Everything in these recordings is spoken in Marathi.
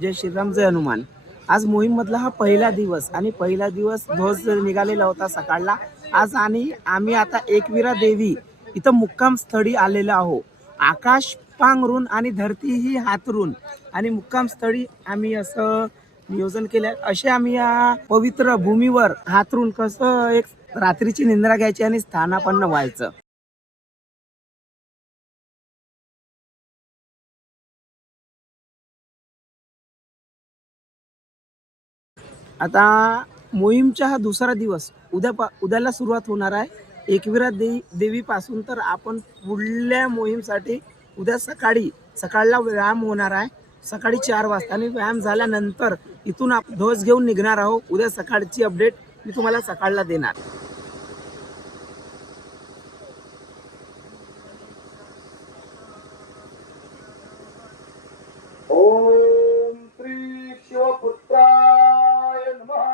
जय श्रीराम जय हनुमान. आज मोहीम मधला हा पहिला दिवस आणि पहिला दिवस ध्वज निघालेला होता सकाळला. आज आणि आम्ही आता एकविरा देवी इथं मुक्काम स्थळी आलेलो आहो. आकाश पांघरून आणि धरती ही हातरून आणि मुक्काम स्थळी आम्ही असं नियोजन केलं. असे आम्ही या पवित्र भूमीवर हातरून कसं एक रात्रीची निद्रा घ्यायची आणि स्थानापन्न व्हायचं. आता मोहीमचा हा दुसरा दिवस उद्याला सुरुवात होणार आहे एकविरा देवी पासून. तर आपण पुढल्या मोहीमसाठी उद्या सकाळला व्यायाम होणार आहे सकाळी 4 वाजता. आणि व्यायाम झाल्यानंतर इथून आपण ध्वज घेऊन निघणार आहोत. उद्या सकाळची अपडेट मी तुम्हाला सकाळला देणार. ओम श्री शिवपुत्राय नमः.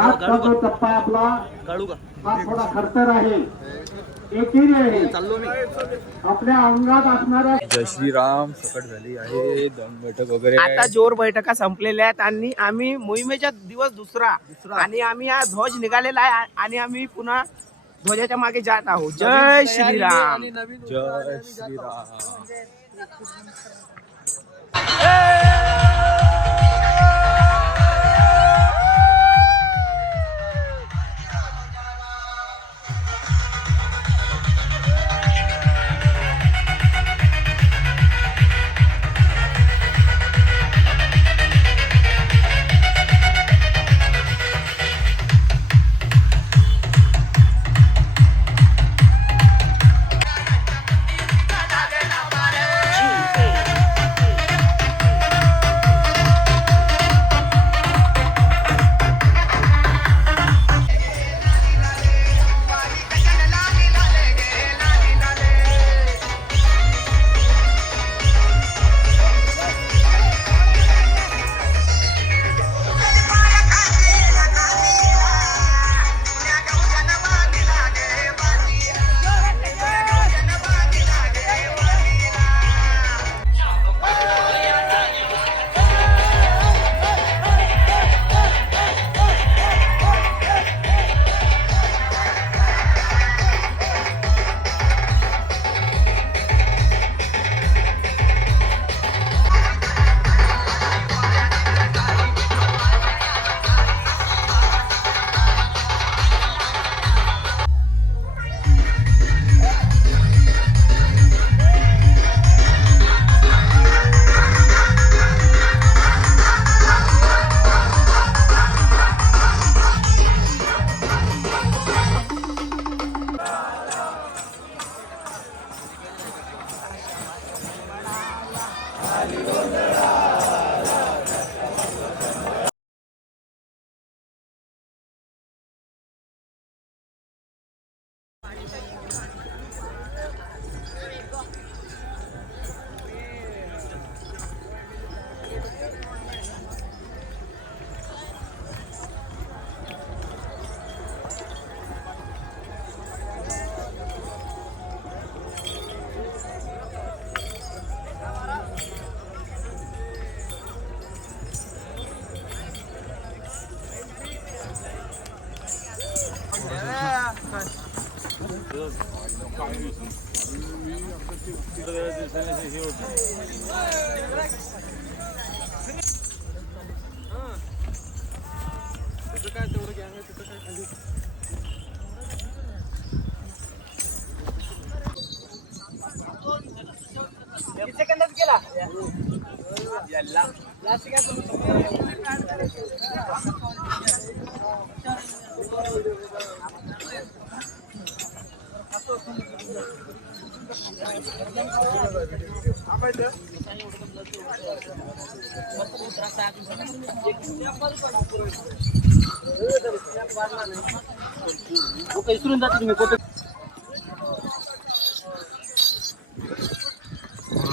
आजचा जो टप्पा आपला हा थोडा खर्तर आहे, एकेरी आहे. आपल्या अंगात असणाऱ्या जय श्रीराम सकट झाली आहे. दंड बैठक वगैरे आता जोर बैठका संपलेल्या आहेत आणि आम्ही मोहिमेचा दिवस दुसरा आणि आम्ही हा ध्वज निघालेला आहे आणि आम्ही पुन्हा ध्वजाच्या मागे जात आहोत. जय श्रीराम. जय श्रीराम.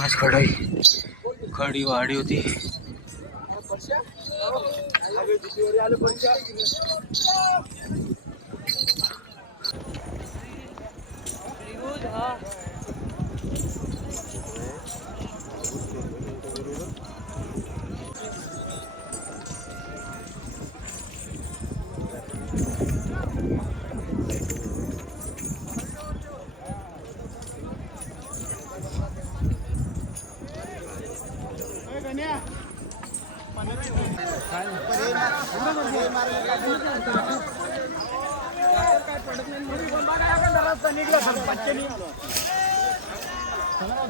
आज खडी वाडी होती.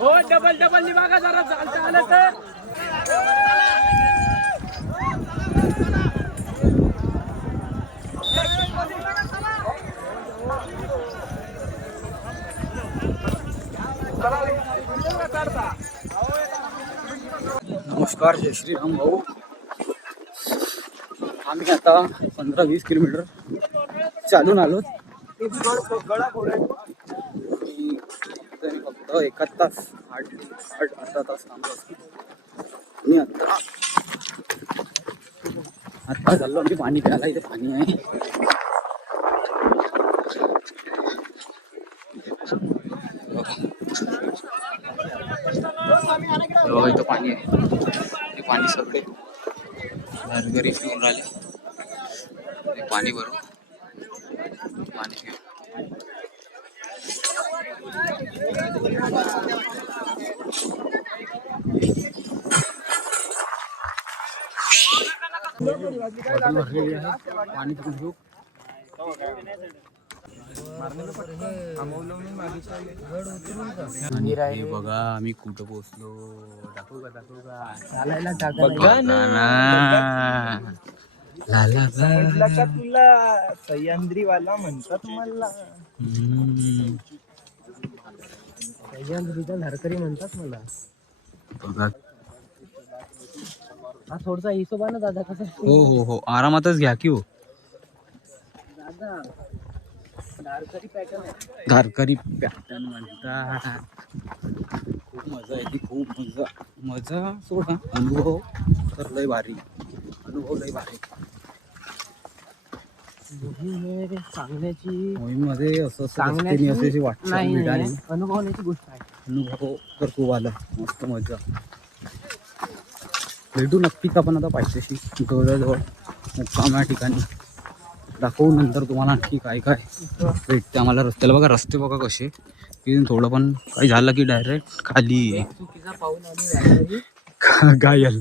हो डबल डबल नि बघा जरा चालतं आलं तर नमस्कार, जय श्रीराम भाऊ. आम्ही आता 15-20 किलोमीटर चालून आलो. फक्त 1 तास 8 तास थांबलो असतो. आणि आता चाललो आम्ही पाणी प्यायला. इथे पाणी आहे. बघा इथं पाणी आहे. हे पाणी सगळे घरी पिऊन राहिले. हे पाणी भरू, पाणी पिऊ. भरलेली आहे. पाणी पिऊन घेऊ. हे बघा आम्ही कुठं पोहोचलो. दाखवू का चालायला बघा ना. तुला सह्याद्री वाला म्हणतात मला. सह्याद्रीचा धरकरी म्हणतात मला. बघा. हा थोडसा हिशोबा ना दादा. कसं हो हो हो, आरामातच घ्या की हो. दादा धारकरी पॅटर्न आहे. धारकरी पॅटर्न म्हणतात. खूप मजा येते. खूप मजा सोडा. अनुभव तर लय भारी. अनुभव लय भारी. सांगण्याची मोहीममध्ये असं सांगण्याची असे वाटतं नाही, मिळाली. अनुभवण्याची गोष्ट आहे. अनुभव तर खूप आला. मस्त मजा. भेटू नक्कीच आपण आता पाहिजेशी जवळजवळ मुक्काम या ठिकाणी. दाखवू नंतर तुम्हाला आणखी काय काय भेटते आम्हाला. रस्त्याला बघा. रस्ते बघा कसे की थोडं पण काही झालं की डायरेक्ट खाली चुकीचा पाऊल आणि घायल.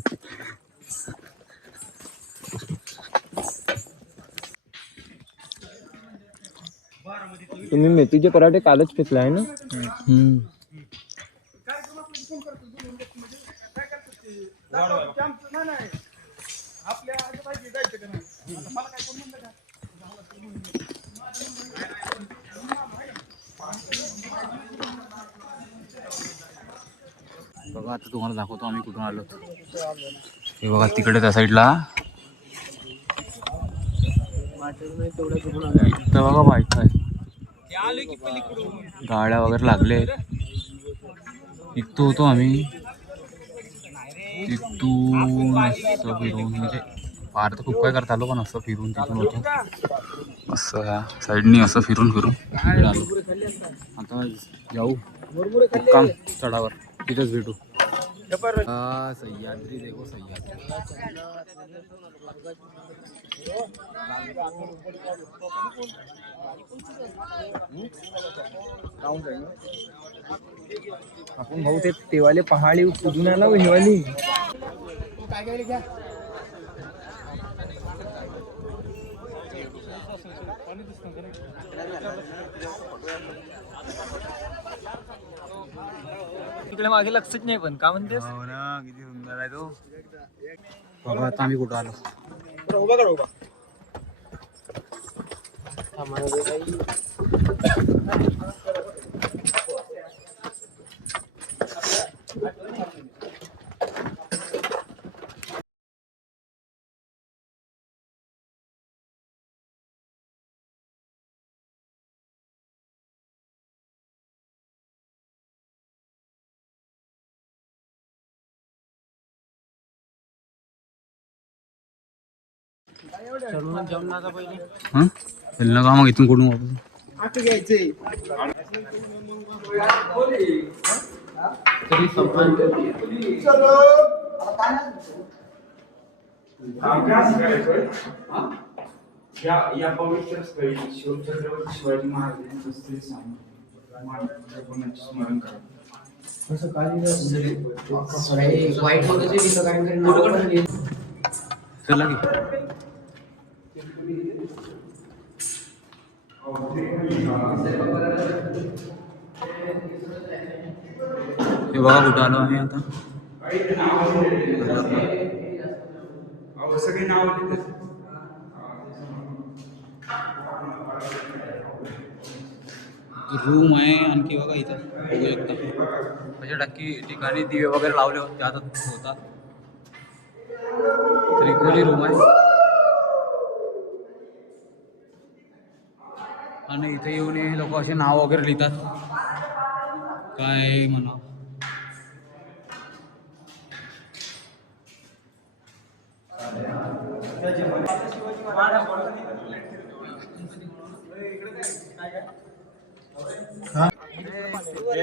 तुम्ही मेथीचे पराठे कालच फेकले आहे ना. बघा आता तुम्हाला दाखवतो आम्ही कुठून आलो. हे बघा तिकडे त्या साईडला. इथं बघा बाईक आहे. गाड्या वगैरे लागले. इथं होतो आम्ही. तिथून असं फिरून म्हणजे पार तर खूप काय करता आलो पण असं फिरून तिथून होतो. असं ह्या साईडनी असं फिरून आलो. आता जाऊ मुक्काम चढावर. तिथेच भेटू. सह्याद्री देखो सह्याद्री. आपण भाऊ ते तेवाले पहाडी कुठून आला हेवाली. तिकडे मागे लक्षच नाही पण का म्हणतेस. आहे तो. बघा आता आम्ही कुठं आलो. हं? पहिलं का मग इथून कुठून वापस या पवित्र स्थळी शिवछत्रपती शिवाजी महाराजांचं स्त्री स्मरण करा. चला की. हे बघा कुठं आलो आम्ही आता. सगळी नाव रूम आहे आणखी बघा इथं बघू शकता. अशा ठिकाणी दिवे वगैरे लावले होते आता होतात. त्रिकोणी रूम आहे आणि इथे येऊन हे लोक असे नाव वगैरे लिहितात. काय म्हणा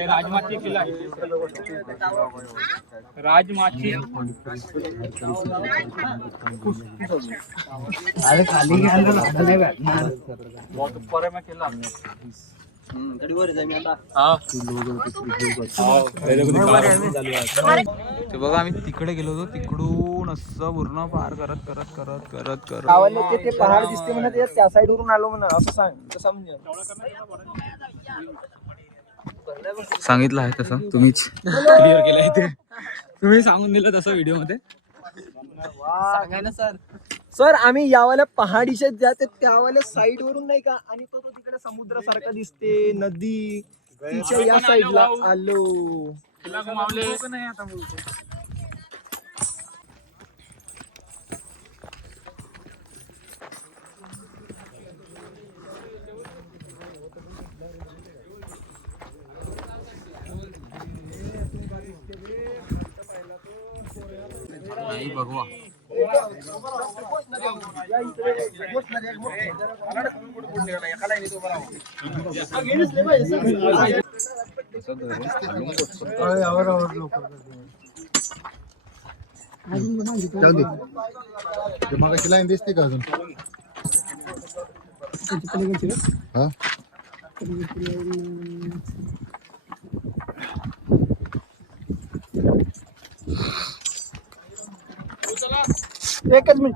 राजमाची किल्ला राजमाची अरे खाली ते बघा आम्ही तिकडे गेलो होतो. तिकडून असं पूर्ण पार करत करत करत करत करत गावाला ते पहाड दिसते म्हणत त्या साईड वरून आलो म्हणा असं सांग समज. सांगितलं आहे तसं तुम्हीच क्लिअर केलंय ते. तुम्ही सांगून दिलं तसं व्हिडिओ मध्ये. सांगायला सर आम्ही यावाल्या पहाडीच्या जाते त्यावाल्या साईड वरून नाही का आणि तो तिकडे समुद्रासारखा दिसते नदी तिच्या या साईडला आलो. नाही बघवा मगाशी लाईन दिसते का अजून? हा एकच मिनिट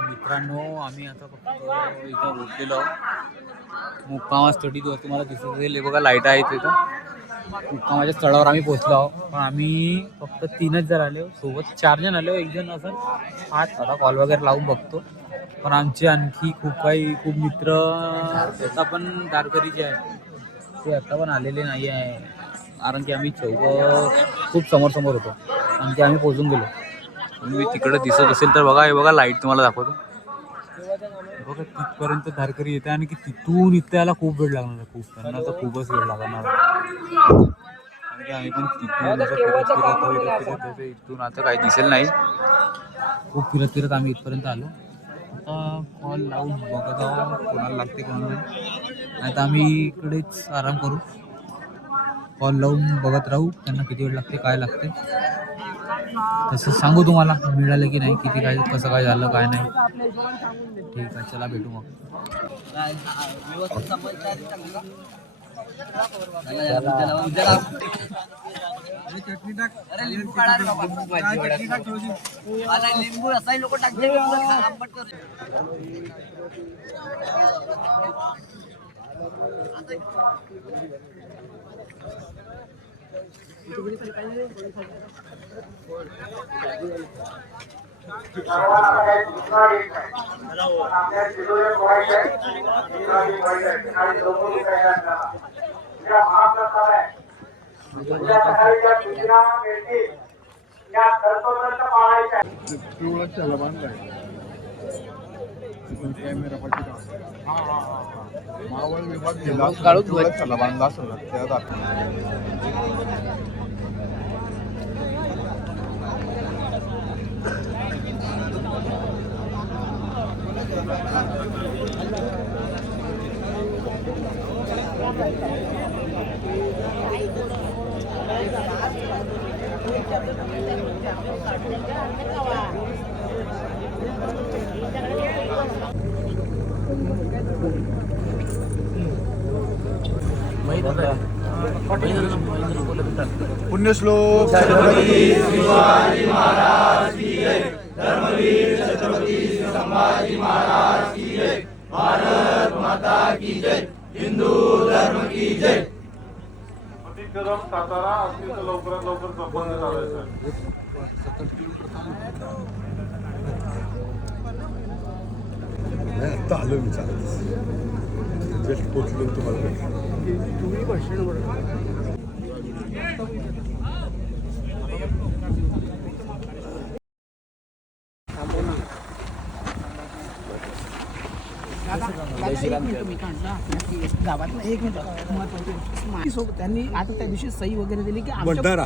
मित्रांनो आम्ही आता फक्त इथं उठलेलो मुक्कामासाठी तुम्हाला दिसत असेल. हे बघा लाईट आहेत इथं. मुक्कामाच्या स्थळावर आम्ही पोहोचलो आहोत. पण आम्ही फक्त 3च जण आलो. सोबत 4 जण आलो. 1 जण असं आता कॉल वगैरे लावून बघतो. पण आमचे आणखी खूप मित्र आता पण दारकरीचे आहे ते आता पण आलेले नाही आहे. कारण की आम्ही खूप समोर होतो आणि ते आम्ही पोहोचून गेलो. तुम्ही तिकडे दिसत असेल तर बघा. हे बघा लाईट तुम्हाला दाखवतो. बघा तिथपर्यंत धारकरी येते आणि की तिथून इथे यायला खूप वेळ लागणार आहे. त्यांना तर खूपच वेळ लागणार. कारण की आम्ही पण तिथून फिरत इथून आता काही दिसेल नाही. खूप फिरत आम्ही इथपर्यंत आलो. आता कॉल लावून बघत आहोत कोणाला लागते कोणाला नाही. तर आम्ही इकडेच आराम करू. कॉल लावून बघत राहू त्यांना किती वेळ लागते काय लागते तसं सांगू तुम्हाला मिळालं की नाही किती काय कसं काय झालं काय नाही. ठीक आहे चला भेटू मग. लिंबू असाही लोक टाकते सर्वांना काही सूचना देत नाही. पण आपल्या जिल्ह्यात व्हायचं आहे, जिल्ह्यात व्हायचं आहे. आणि लोकही काही असणार. या महाप्रसाद आहे. उद्या सकाळी ज्या सूचना मिळतील त्या तंतोतंत पाळायच्या आहेत. पिवळा त्याला बांधलाय कॅमेरा पाठी मावळ विभाग गेला पिवळा त्याला बांधला असं त्या पुण्यश्लोक अतिक्रम सातारा अत्यंत लवकरात लवकर संपन्न झालाय. आता आलो मी चालत जस्ट पोचलो तुम्हाला गावात एक मिनिट महत्वाची सोबत त्यांनी आता त्या दिवशी सही वगैरे दिली की भंडारा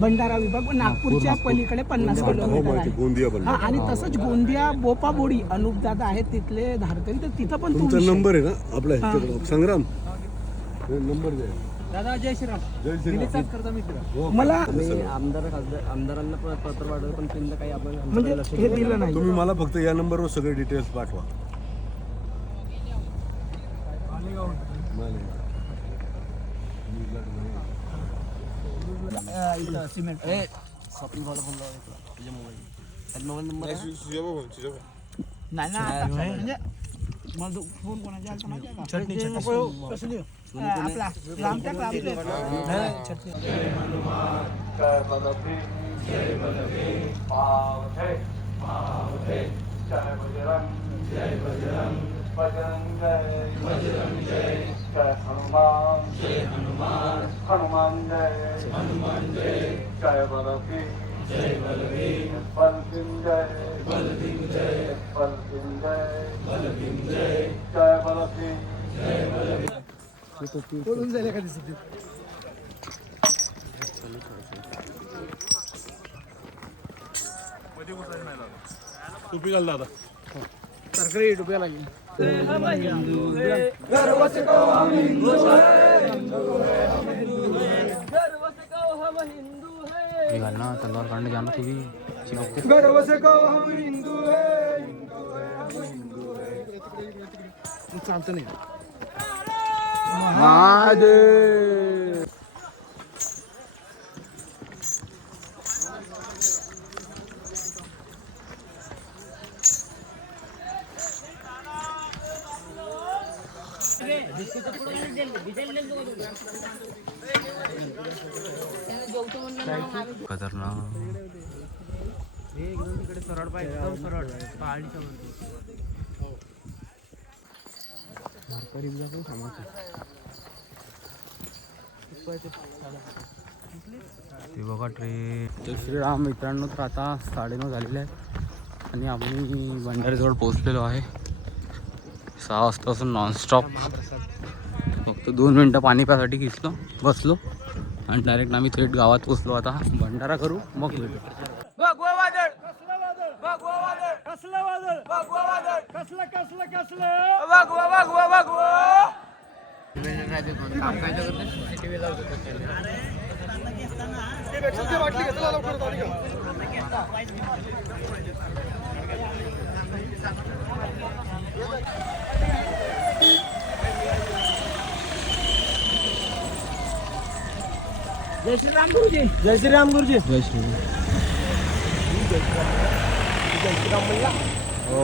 भंडारा विभाग व नागपूरच्या पलीकडे 50 किलोमीटर आहे. गोंदिया हा, आणि तसंच गोंदिया बोपाबोडी अनुपदादा आहेत तिथले धारकरी, तर तिथं पण तुमचा तुम्ही- नंबर आहे ना आपला ह्याच्यात संग्राम नंबर द्या. दादा जय श्रीराम. जय श्रीराम. मला आमदारांना पत्र पाठवलं पण त्यांना काही आपण म्हणजे हे दिलं नाही. तुम्ही मला फक्त या नंबरवर सगळे डिटेल्स पाठवा. इथं सिमेंट शॉपिंग हॉल फोन तुझ्या मोबाईल नंबर नाही ना आता म्हणजे मग फोन कोणाच्या आलता माहिती आहे का? ते नको कसं देऊ? आपला रामटेक रामटेक. हनुमान जय जय बलबीर जय बलबीर बलबीर जय बलबीर जय बलबीर जय जय बलबीर बोलून जाईल एखादी सुट्टी. टोपी घाल दादा. सरकारी टोप्या लागली. घाल ना तलवार काढणे जाणं तुम्ही चालतं नाही. खतरनाक. तिकडे सरळ पाहिजे, एकदम सरळ पहाडीच्या मध्ये. ते बघा ट्रेन. जय श्रीराम मित्रांनो, तर आता 9:30 झालेले आहेत आणि आम्ही भंडारीजवळ पोहोचलेलो आहे. 6 वाजतापासून नॉनस्टॉप फक्त 2 मिनटं पाणी प्यासाठी बसलो आणि डायरेक्ट आम्ही थेट गावात पोचलो. आता भंडारा करू मग भेटू. जय श्रीराम गुरुजी. जय श्रीराम गुरुजी. जय श्रीराम. जय श्रीराम म्हणला. हो.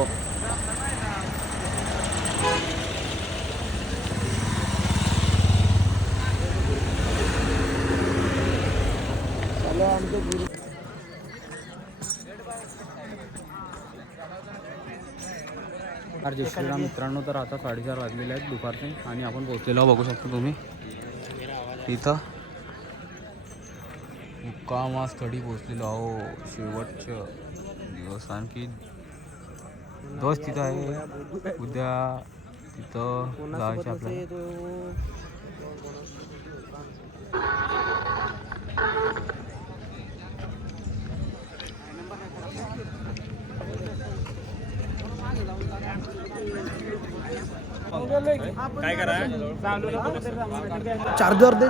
जय श्रीराम मित्रांनो. तर आता 4:30 वाजलेले आहेत दुपारचे आणि आपण पोहोचलेलो बघू शकता तुम्ही इथं मुक्कामस्थळी पोहोचलेलो आहो. शेवटचं दिवस आणखी दिवस तिथं आहे. उद्या तिथं जायचं आपल्याला. काय करा चार्जर दे.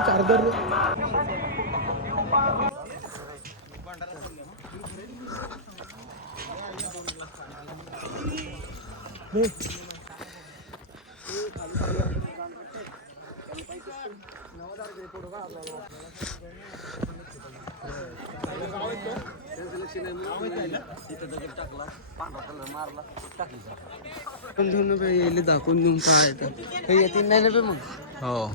दाखवून देऊन काय हे येतील नाही ना बे मग. हो.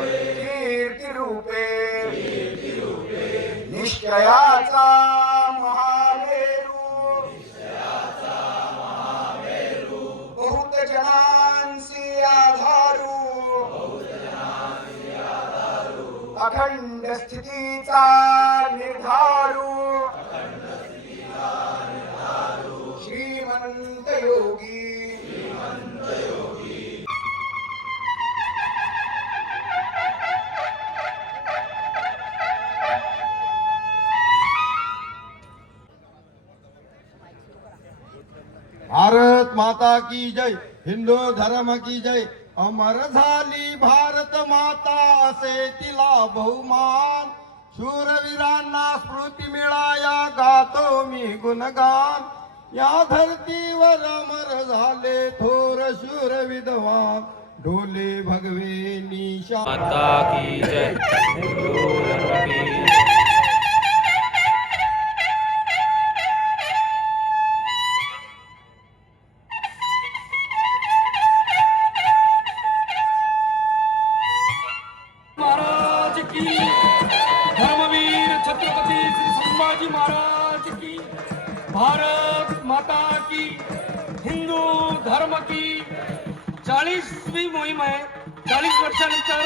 कीर्ती रूपे निश्चयाचा महामेरू बहुत जनांसी आधारू अखंड स्थितीचा निर्धारू श्रीमंत योगी भारत माता की जय. हिंदू धर्म की जय. अमर झाली भारत माता असे तिला बहुमान. शूरवीरांना स्मृती मिळाया गातो मी गुणगान. या धरतीवर अमर झाले थोर शूर विद्वान. ढोले भगवे निशा माता की जय. महाराज की. धर्मवीर छत्रपती श्री संभाजी महाराज की. भारत माता की. हिंदू धर्म की 40वी मोहीम आहे. 40 वर्षानंतर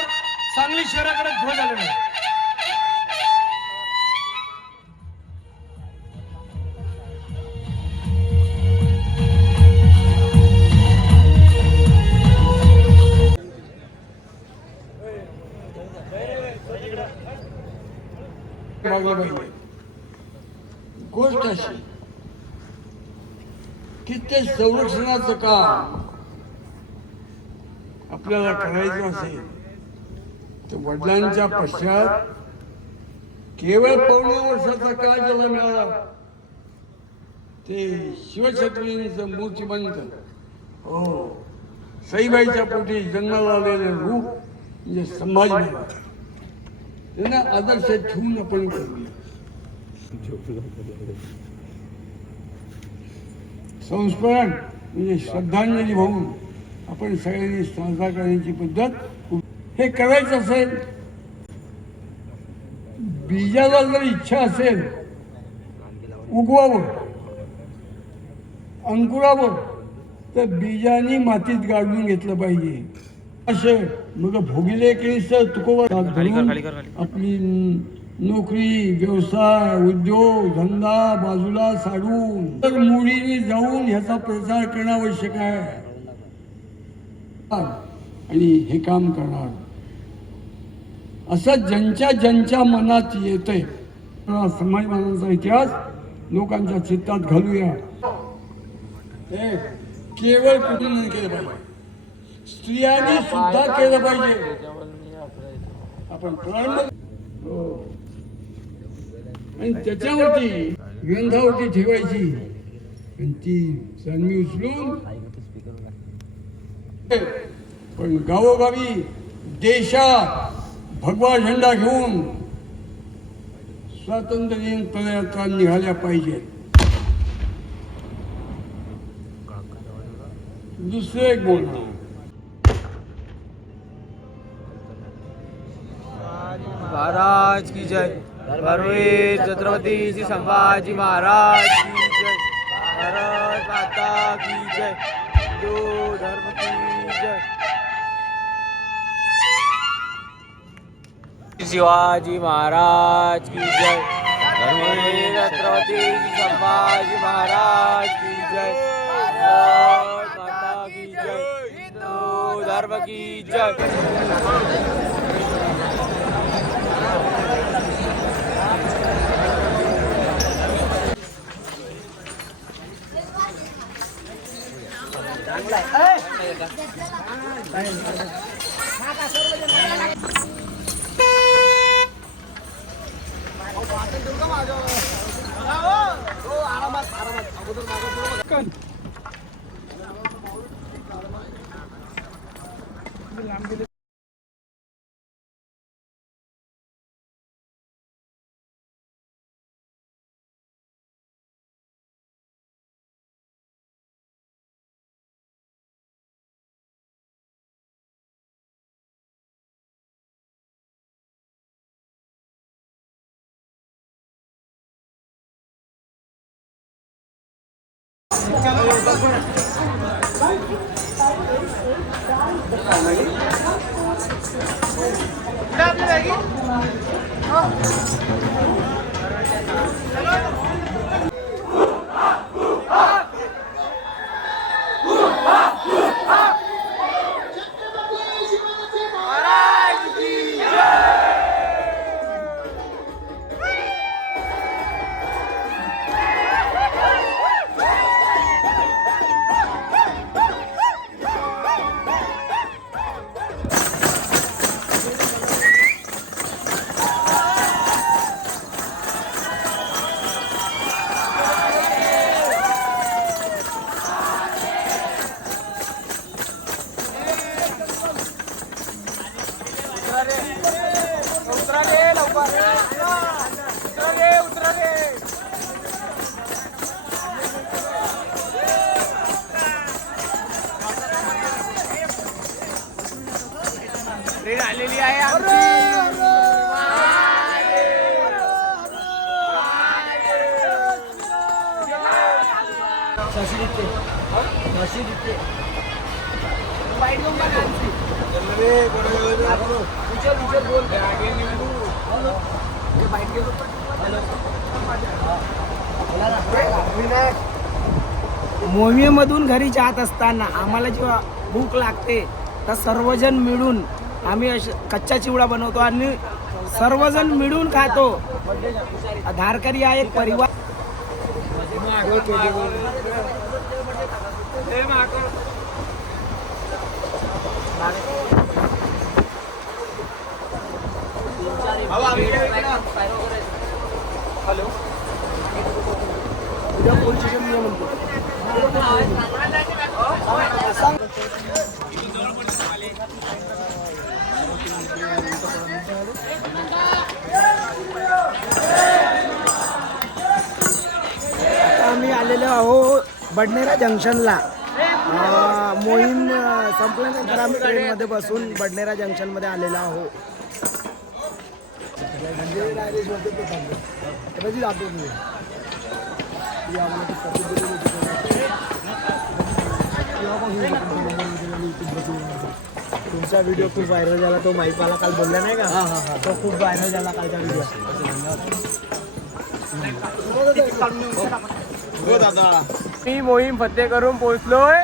सांगली शहराकडे ध्वज आलेला आहे. गोष्ट अशी की ते संरक्षणाचं काम आपल्याला करायचं असेल तर वडिलांच्या पश्चात केवळ 15 वर्षाचा काळ ज्याला मिळाला ते शिवछत्रींचं मूर्तिमंत हो सईबाईच्या पोटी जन्माला आलेले रूप म्हणजे संभाजी महाराज. त्यांना आदर्श ठेवून आपण करूया. संस्मरण म्हणजे श्रद्धांजली म्हणून आपण सगळ्यांनी साजरा करण्याची पद्धत. हे करायचं असेल बीजाला जर इच्छा असेल उगवावं अंकुरावं तर बीजाने मातीत गाडून घेतलं पाहिजे. मग भोगिले केस तुकोवर आपली नोकरी व्यवसाय उद्योग धंदा बाजूला साडून तर मुलीने जाऊन ह्याचा प्रचार करणं आवश्यक आहे आणि हे काम करणार असं ज्यांच्या मनात येतंय समाजवादाचा इतिहास लोकांच्या चित्तात घालूया. हे केवळ कुठून नाही केलं पाहिजे, स्त्रियांनी सुद्धा केलं पाहिजे. आपण आणि त्याच्यावरती ग्रंथावरती ठेवायची आणि ती चांदणी उचलून पण गावोगावी देशात भगवा झेंडा घेऊन स्वातंत्र्य दिन पदयात्रा निघाल्या पाहिजेत. दुसरं एक बोलणं महाराज की जय. धर्मवीर छत्रपती श्री संभाजी महाराज की जय. भारत माता की जय. हिंदू धर्म की जय. शिवाजी महाराज की जय. धर्मवीर छत्रपती श्री संभाजी महाराज की जय. भारत माता की जय. हिंदू धर्म की जय. ट्रेन आलेली आहे आमची. मोहिमेमधून घरी जात असताना आम्हाला जेव्हा भूक लागते तर सर्वजण मिळून आम्ही कच्चा चिवडा बनवतो आणि सर्वजण मिळून खातो. धारकरी हा एक परिवार. हॅलो आम्ही आलेलो आहो बडनेरा जंक्शनला. मोहीम संपल्यानंतर आम्ही ट्रेनमध्ये बसून बडनेरा जंक्शनमध्ये आलेलो आहो. तुमचा व्हिडिओ खूप व्हायरल झाला, तो माईकवाला काल बोलला नाही का, तो खूप व्हायरल झाला कालचा व्हिडिओ. मी मोहीम फत्ते करून पोहोचलोय